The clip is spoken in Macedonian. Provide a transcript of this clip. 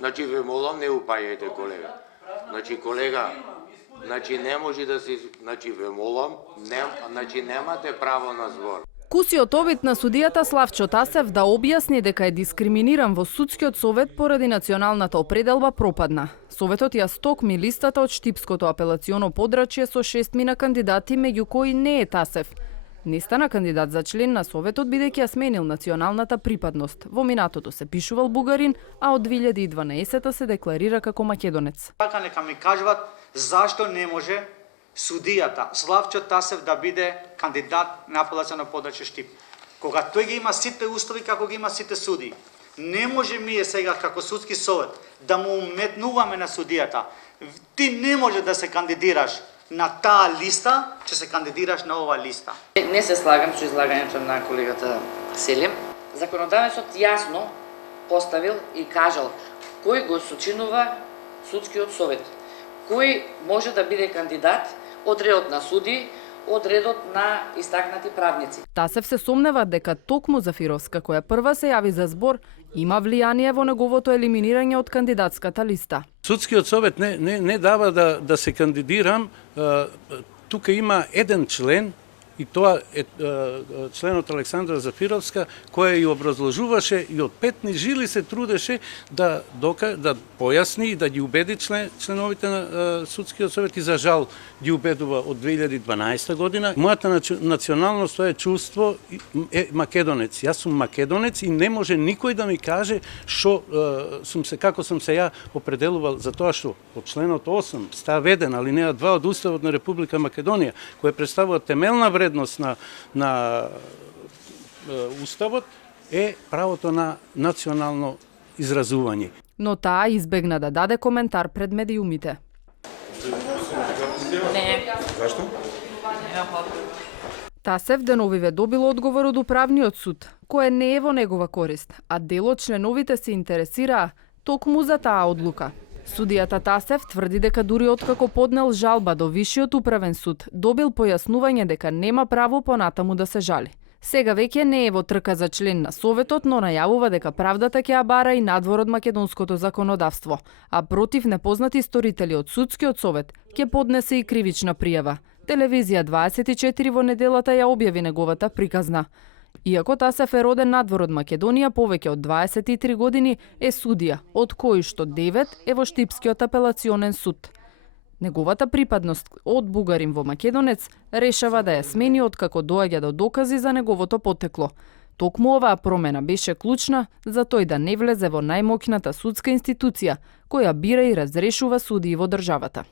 Значи ве молам, не упајајте, колега. Значи колега, не може да се, ве молам, немате право на збор. Кусиот обид на судијата Славчо Тасев да објасни дека е дискриминиран во судскиот совет поради националната определба пропадна. Советот ја стокми листата од Штипското апелационо подрачје со 6 кандидати, меѓу кои не е Тасев. Не стана кандидат за член на Советот бидејќи ја сменил националната припадност. Во минатото се пишувал бугарин, а од 2012 се декларира како македонец. Така нека ми кажуват зашто не може судијата Славчо Тасев да биде кандидат на апелационо подрачје Штип. Кога тој ги има сите услови како ги има сите суди. Не може ние сега како судски совет да му уметнуваме на судијата. Ти не може да се кандидираш на таа листа, че се кандидираш на оваа листа. Не се слагам со излагањето на колегата Селим. Законодавецот јасно поставил и кажал кој го сочинува судскиот совет. Кој може да биде кандидат од редот на суди, од редот на истакнати правници. Тасев се сомнева дека токму Зафировска, која прва се јави за збор, има влијание во неговото елиминирање од кандидатската листа. Судскиот совет не дава да се кандидирам. Тука има еден член, и тоа е членот Александра Зафировска, која ја образложуваше и од петни жили се трудеше да појасни и да ги убеди членовите на Судскиот совет и за жал ги убедува од 2012 година. Мојата националност, тоа е чувство, е македонец. Јас сум македонец и не може никој да ми каже како сум се ја определувал, за тоа што од членот 8 став 1 алинеја 2 од Уставот на Република Македонија, која представува темелна вредност на Уставот, е правото на национално изразување. Но таа избегна да даде коментар пред медиумите. Не. Зашто? Тасев деновиве добил одговор од управниот суд, кој не е во негова корист, а дел од членовите се интересираа токму за таа одлука. Судијата Тасев тврди дека дури откако поднел жалба до Висшиот управен суд, добил појаснување дека нема право понатаму да се жали. Сега веќе не е во трка за член на Советот, но најавува дека правдата ќе ја бара и надвор од македонското законодавство, а против непознати сторители од Судскиот совет ќе поднесе и кривична пријава. Телевизија 24 во неделата ја објави неговата приказна. Иако Тасев е роден надвор од Македонија, повеќе од 23 години е судија, од кои што 9 е во Штипскиот апелационен суд. Неговата припадност од бугарин во македонец решава да ја смени откако доаѓа до докази за неговото потекло. Токму оваа промена беше клучна за тој да не влезе во најмоќната судска институција, која бира и разрешува судии во државата.